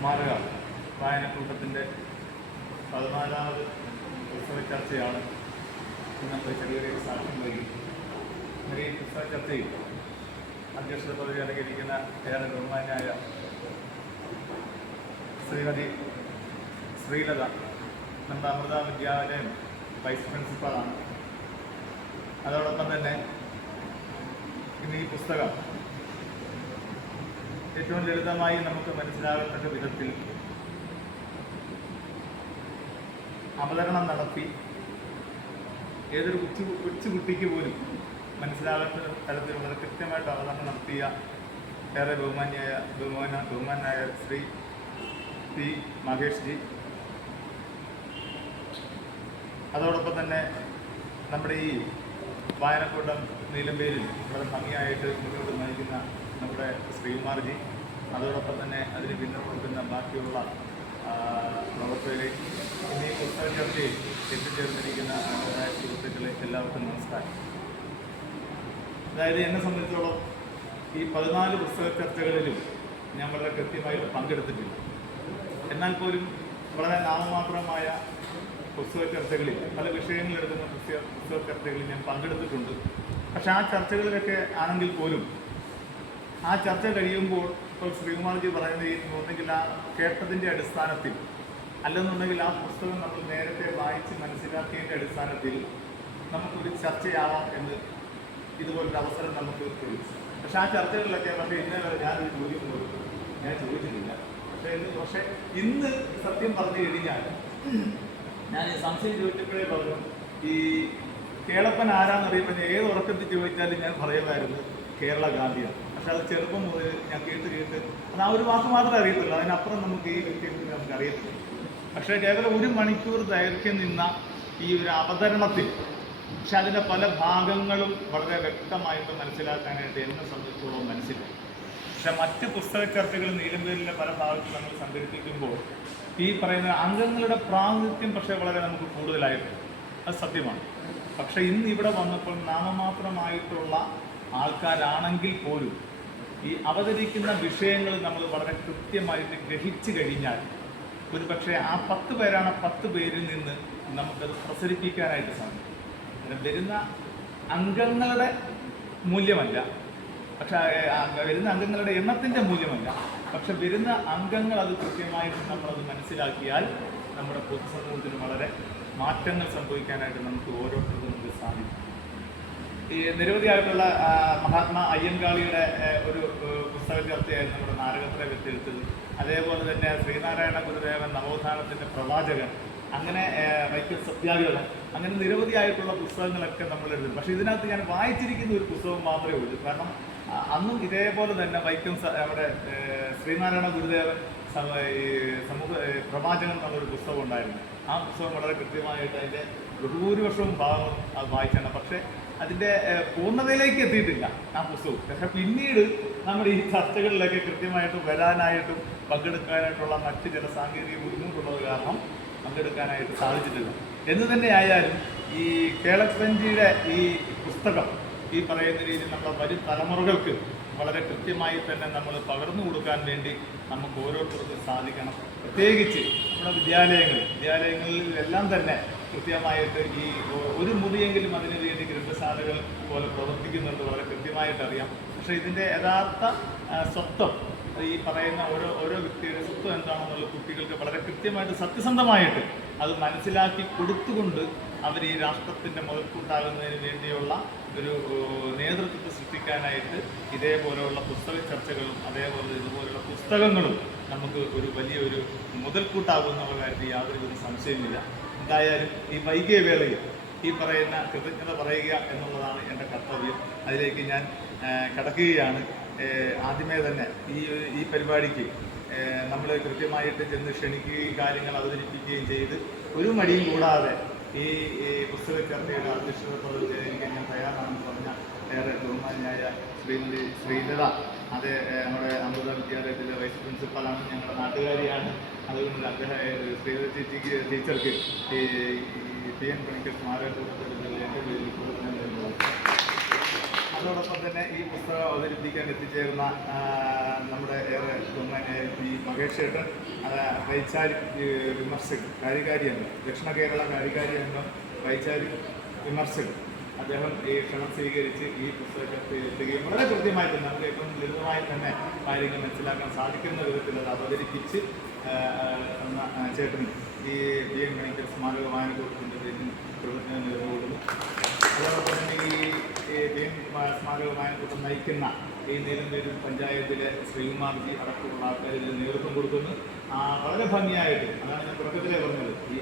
സ്മാരക വായനക്കൂട്ടത്തിൻ്റെ 14ാമത് പുസ്തക ചർച്ചയാണ് ഇന്നത്തെ ചെറിയൊരു സാക്ഷ്യം വൈകി. ഈ പുസ്തക ചർച്ചയിൽ അധ്യക്ഷത പദവി അലങ്കരിക്കുന്ന ഏറെ ബഹുമാന്യായ ശ്രീമതി ശ്രീലത നമ്മുടെ അമൃത വിദ്യാലയം വൈസ് പ്രിൻസിപ്പാളാണ്. അതോടൊപ്പം തന്നെ ഇന്ന് ഈ പുസ്തകം ഏറ്റവും ലളിതമായി നമുക്ക് മനസ്സിലാകത്തക്ക വിധത്തിൽ അവതരണം നടത്തി ഏതൊരു കൊച്ചുകുട്ടിക്ക് പോലും മനസ്സിലാകാത്ത തരത്തിൽ വളരെ കൃത്യമായിട്ട് അവതരണം നടത്തിയ ഏറെ ബഹുമാനായ ശ്രീ പി മഹേഷ് ജി, അതോടൊപ്പം തന്നെ നമ്മുടെ ഈ വായനക്കൂട്ടം നീലമ്പേരിൽ വളരെ ഭംഗിയായിട്ട് മുന്നോട്ട് നയിക്കുന്ന നമ്മുടെ ശ്രീകുമാർജി, അതോടൊപ്പം തന്നെ അതിന് പിന്തുണ കൊടുക്കുന്ന ബാക്കിയുള്ള പ്രവർത്തകരെ, ഇന്ന് ഈ പുസ്തക ചർച്ചയിൽ എത്തിച്ചേർന്നിരിക്കുന്ന സുഹൃത്തുക്കളെ എല്ലാവർക്കും നമസ്കാരം. അതായത് എന്നെ സംബന്ധിച്ചോളം ഈ 14 പുസ്തക ചർച്ചകളിലും ഞാൻ വളരെ കൃത്യമായിട്ട് പങ്കെടുത്തിട്ടില്ല. എന്നാൽ പോലും വളരെ നാമമാത്രമായ പുസ്തക ചർച്ചകളിൽ പല വിഷയങ്ങളെടുക്കുന്ന പുസ്തക ചർച്ചകളിൽ ഞാൻ പങ്കെടുത്തിട്ടുണ്ട്. പക്ഷെ ആ ചർച്ചകളിലൊക്കെ ആണെങ്കിൽ പോലും ആ ചർച്ച കഴിയുമ്പോൾ ഇപ്പോൾ ശ്രീകുമാർജി പറയുന്നത് ഒന്നെങ്കിൽ ആ കേട്ടതിൻ്റെ അടിസ്ഥാനത്തിൽ, അല്ലെന്നുണ്ടെങ്കിൽ ആ പുസ്തകം നമ്മൾ നേരത്തെ വായിച്ച് മനസ്സിലാക്കിയതിൻ്റെ അടിസ്ഥാനത്തിൽ നമുക്കൊരു ചർച്ചയാവാം എന്ന് ഇതുപോലൊരു അവസരം നമുക്ക് ചോദിച്ചു. പക്ഷെ ആ ചർച്ചകളിലൊക്കെ ഇന്നേ വരെ ഞാനൊരു ചോദ്യം പോലും ഞാൻ ചോദിച്ചിട്ടില്ല. പക്ഷേ ഇന്ന് സത്യം പറഞ്ഞു കഴിഞ്ഞാൽ ഞാൻ ഈ സംശയം ചോദിച്ചപ്പോഴേ പറഞ്ഞു, ഈ കേളപ്പൻ ആരാന്നറിയുമ്പോൾ ഏത് ഉറക്കത്തിൽ ചോദിച്ചാലും ഞാൻ പറയുമായിരുന്നു കേരള ഗാന്ധിയാണ്. പക്ഷെ അത് ചെറുപ്പം മുതൽ ഞാൻ കേട്ട് അത് ആ ഒരു വാക്ക് മാത്രമേ അറിയത്തുള്ളൂ. അതിനപ്പുറം നമുക്ക് ഈ വ്യക്തിയെക്കുറിച്ച് നമുക്ക് അറിയത്തില്ല. പക്ഷേ കേവലം 1 മണിക്കൂർ ദൈർഘ്യം നിന്ന ഈ ഒരു അവതരണത്തിൽ പക്ഷെ അതിൻ്റെ പല ഭാഗങ്ങളും വളരെ വ്യക്തമായിട്ട് മനസ്സിലാക്കാനായിട്ട് എന്നെ സംബന്ധിച്ചോളം മനസ്സിലായി. പക്ഷെ മറ്റ് പുസ്തക ചർച്ചകൾ നീലമ്പേരിലെ പല ഭാഗത്തും നമ്മൾ സംഘടിപ്പിക്കുമ്പോൾ ഈ പറയുന്ന അംഗങ്ങളുടെ പ്രാതിനിധ്യം പക്ഷേ വളരെ നമുക്ക് കൂടുതലായിട്ടുണ്ട്. അത് സത്യമാണ്. പക്ഷേ ഇന്ന് ഇവിടെ വന്നപ്പോൾ നാമമാത്രമായിട്ടുള്ള ആൾക്കാരാണെങ്കിൽ പോലും ഈ അവതരിക്കുന്ന വിഷയങ്ങൾ നമ്മൾ വളരെ കൃത്യമായിട്ട് ഗ്രഹിച്ചു കഴിഞ്ഞാൽ ഒരു പക്ഷേ ആ 10 പേരാണ് 10 പേരിൽ നിന്ന് നമുക്കത് പ്രസരിപ്പിക്കാനായിട്ട് സാധിക്കും. വരുന്ന അംഗങ്ങളുടെ മൂല്യമല്ല, പക്ഷെ വരുന്ന അംഗങ്ങളുടെ എണ്ണത്തിൻ്റെ മൂല്യമല്ല, പക്ഷെ വരുന്ന അംഗങ്ങൾ അത് കൃത്യമായിട്ട് നമ്മളത് മനസ്സിലാക്കിയാൽ നമ്മുടെ പൊതുസമൂഹത്തിന് വളരെ മാറ്റങ്ങൾ സംഭവിക്കാനായിട്ട് നമുക്ക് ഓരോരുത്തർക്കും നമുക്ക് സാധിക്കും. ഈ നിരവധിയായിട്ടുള്ള മഹാത്മാ അയ്യൻകാളിയുടെ ഒരു പുസ്തക ചർച്ചയായിരുന്നു നമ്മുടെ നാരകത്തിലെ വ്യക്തിയെടുത്തത്. അതേപോലെ തന്നെ ശ്രീനാരായണ ഗുരുദേവൻ നവോത്ഥാനത്തിൻ്റെ പ്രവാചകൻ, അങ്ങനെ വൈക്കം സത്യാഗ്രഹം, അങ്ങനെ നിരവധിയായിട്ടുള്ള പുസ്തകങ്ങളൊക്കെ നമ്മൾ എഴുതും. പക്ഷേ ഇതിനകത്ത് ഞാൻ വായിച്ചിരിക്കുന്ന ഒരു പുസ്തകം മാത്രമേ ഉള്ളൂ. കാരണം അന്നും ഇതേപോലെ തന്നെ വൈക്കം നമ്മുടെ ശ്രീനാരായണ ഗുരുദേവൻ സമൂഹ പ്രവാചകൻ എന്നുള്ളൊരു പുസ്തകം ഉണ്ടായിരുന്നു. ആ പുസ്തകം വളരെ കൃത്യമായിട്ട് അതിൻ്റെ ബഹുഭൂരിപക്ഷവും ഭാഗവും അത് വായിച്ചാണ്. പക്ഷേ അതിൻ്റെ പൂർണ്ണതയിലേക്ക് എത്തിയിട്ടില്ല ആ പുസ്തകം. പക്ഷെ പിന്നീട് നമ്മുടെ ഈ ചർച്ചകളിലൊക്കെ കൃത്യമായിട്ട് വരാനായിട്ടും പങ്കെടുക്കാനായിട്ടുള്ള മറ്റ് ചില സാങ്കേതിക ബുദ്ധിമുട്ടുള്ളത് കാരണം പങ്കെടുക്കാനായിട്ട് സാധിച്ചിട്ടില്ല. എന്ന് തന്നെ ആയാലും ഈ കേളപ്പൻജിയുടെ ഈ പുസ്തകം ഈ പറയുന്ന രീതിയിൽ നമ്മുടെ വരും തലമുറകൾക്ക് വളരെ കൃത്യമായി തന്നെ നമ്മൾ പകർന്നു കൊടുക്കാൻ വേണ്ടി നമുക്ക് ഓരോരുത്തർക്കും സാധിക്കണം. പ്രത്യേകിച്ച് നമ്മുടെ വിദ്യാലയങ്ങളിലെല്ലാം തന്നെ കൃത്യമായിട്ട് ഈ ഒരു മുറിയെങ്കിലും അതിനു വേണ്ടി ഗ്രന്ഥശാലകൾ പോലെ പ്രവർത്തിക്കുന്നുണ്ട്, വളരെ കൃത്യമായിട്ട് അറിയാം. പക്ഷേ ഇതിൻ്റെ യഥാർത്ഥ സ്വത്വം, ഈ പറയുന്ന ഓരോ വ്യക്തിയുടെ സ്വത്വം എന്താണെന്നുള്ള കുട്ടികൾക്ക് വളരെ കൃത്യമായിട്ട് സത്യസന്ധമായിട്ട് അത് മനസ്സിലാക്കി കൊടുത്തുകൊണ്ട് അവർ ഈ രാഷ്ട്രത്തിൻ്റെ മുതൽക്കൂട്ടാകുന്നതിന് വേണ്ടിയുള്ള ഒരു നേതൃത്വത്തെ സൃഷ്ടിക്കാനായിട്ട് ഇതേപോലെയുള്ള പുസ്തക ചർച്ചകളും അതേപോലെ ഇതുപോലെയുള്ള പുസ്തകങ്ങളും നമുക്ക് ഒരു വലിയൊരു മുതൽക്കൂട്ടാകുന്നുള്ള കാര്യത്തിൽ യാതൊരു സംശയമില്ല. എന്തായാലും ഈ വൈകിയ വേളയിൽ ഈ പറയുന്ന കൃതജ്ഞത പറയുക എന്നുള്ളതാണ് എൻ്റെ കർത്തവ്യം. അതിലേക്ക് ഞാൻ കടക്കുകയാണ്. ആദ്യമേ തന്നെ ഈ പരിപാടിക്ക് നമ്മൾ കൃത്യമായിട്ട് ചെന്ന് ക്ഷണിക്കുകയും കാര്യങ്ങൾ അവതരിപ്പിക്കുകയും ചെയ്ത് ഒരു മടിയും കൂടാതെ ഈ പുസ്തക ചർച്ചയുടെ അധ്യക്ഷത പ്രവർത്തിക്കാൻ ഞാൻ തയ്യാറാണെന്ന് പറഞ്ഞ ഏറെ ബഹുമാന്യായ ശ്രീമതി ശ്രീലത, അത് നമ്മുടെ അമൃത വിദ്യാലയത്തിലെ വൈസ് പ്രിൻസിപ്പലാണ്, ഞങ്ങളുടെ നാട്ടുകാരിയാണ്. അതുകൊണ്ട് അദ്ദേഹം ശ്രീലത ടീച്ചർക്ക് ഈ PN പണിക്കർ സ്മാരക കൂട്ടത്തിൽ എൻ്റെ പേരിൽ കൊടുക്കുന്നതിന് അതോടൊപ്പം തന്നെ ഈ പുസ്തകം അവതരിപ്പിക്കാൻ എത്തിച്ചേർന്ന നമ്മുടെ ഏറെ ഈ മഹേഷ് ചേട്ടൻ, വൈച്ചാരി വിമർശകൻ, കാര്യകാരി അംഗം, ദക്ഷിണ കേരള കാര്യകാരി അംഗം, വൈച്ചാരി വിമർശകൻ, അദ്ദേഹം ഈ ക്ഷണം സ്വീകരിച്ച് ഈ പുസ്തകത്തെ എത്തുകയും വളരെ കൃത്യമായി തന്നെ നമുക്ക് ഏറ്റവും ലളിതമായി തന്നെ കാര്യങ്ങൾ മനസ്സിലാക്കാൻ സാധിക്കുന്ന വിധത്തിൽ അത് അവതരിപ്പിച്ച് ചേട്ടൻ ഈ BN പണിക്കർ സ്മാരക വായനക്കൂട്ടത്തിൻ്റെ പേരിൽ പ്രവർത്തനം നേർന്നുകൊള്ളുന്നു. അതോടൊപ്പം തന്നെ ഈ BN സ്മാരക വായനക്കൂട്ടം നയിക്കുന്ന ഈ നെടുമ്പേരൂർ പഞ്ചായത്തിലെ ശ്രീകുമാർജി അടക്കമുള്ള ആൾക്കാർ ഇതിൽ നേതൃത്വം കൊടുക്കുന്നു. വളരെ ഭംഗിയായിട്ട്, അതാണ് ഞാൻ തുടക്കത്തിലേ പറഞ്ഞത്, ഈ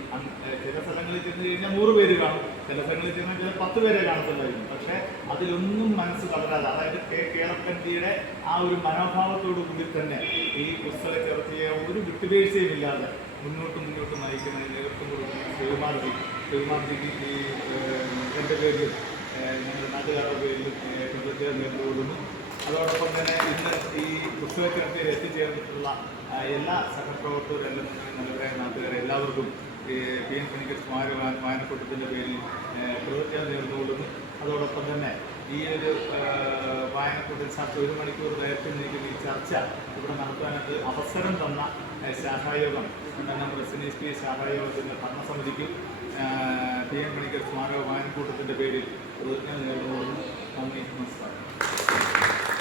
ചില സ്ഥലങ്ങളിൽ ചെന്ന് കഴിഞ്ഞാൽ 100 പേര് കാണും, ചില സ്ഥലങ്ങളിൽ ചെന്നാൽ ചില 10 പേരെ കാണത്തുള്ളായിരുന്നു. പക്ഷേ അതിലൊന്നും മനസ്സ് തളരാതെ, അതായത് കേളപ്പൻജിയുടെ ആ ഒരു മനോഭാവത്തോടു കൂടി തന്നെ ഈ പുസ്തക ചർച്ചയെ ഒരു വിട്ടുവീഴ്ചയും ഇല്ലാതെ മുന്നോട്ട് നയിക്കുന്നതിന് നേതൃത്വം കൊടുക്കുന്ന ശ്രീകുമാർജിക്ക് ഈ എൻ്റെ പേരിലും ഞങ്ങളുടെ നാട്ടുകാരുടെ പേരിലും കൃതജ്ഞത നേരിടുന്നു. അതോടൊപ്പം തന്നെ ഇന്ന് ഈ പുസ്തക ചർച്ചയിൽ എത്തിച്ചേർന്നിട്ടുള്ള എല്ലാ സഹപ്രവർത്തകരെല്ലാം നല്ലവരായ നാട്ടുകാരെ എല്ലാവർക്കും BN പണിക്കർ സ്മാരക വായനക്കൂട്ടത്തിൻ്റെ പേരിൽ കൃതജ്ഞത നേർന്നുകൊള്ളുന്നു. അതോടൊപ്പം തന്നെ ഈ ഒരു വായനക്കൂട്ടത്തിൽ ചർച്ച 1 മണിക്കൂർ ദൈർഘ്യം നീക്കുന്ന ഈ ചർച്ച ഇവിടെ നടത്താനായിട്ട് അവസരം തന്ന ശാഖായോഗം, നമ്മുടെ SNSP ശാഖായോഗത്തിൻ്റെ ഭരണസമിതിക്കും BN പണിക്കർ സ്മാരക വായനക്കൂട്ടത്തിൻ്റെ പേരിൽ കൃതജ്ഞത നേർന്നുകൊള്ളുന്നു. നന്ദി, നമസ്കാരം.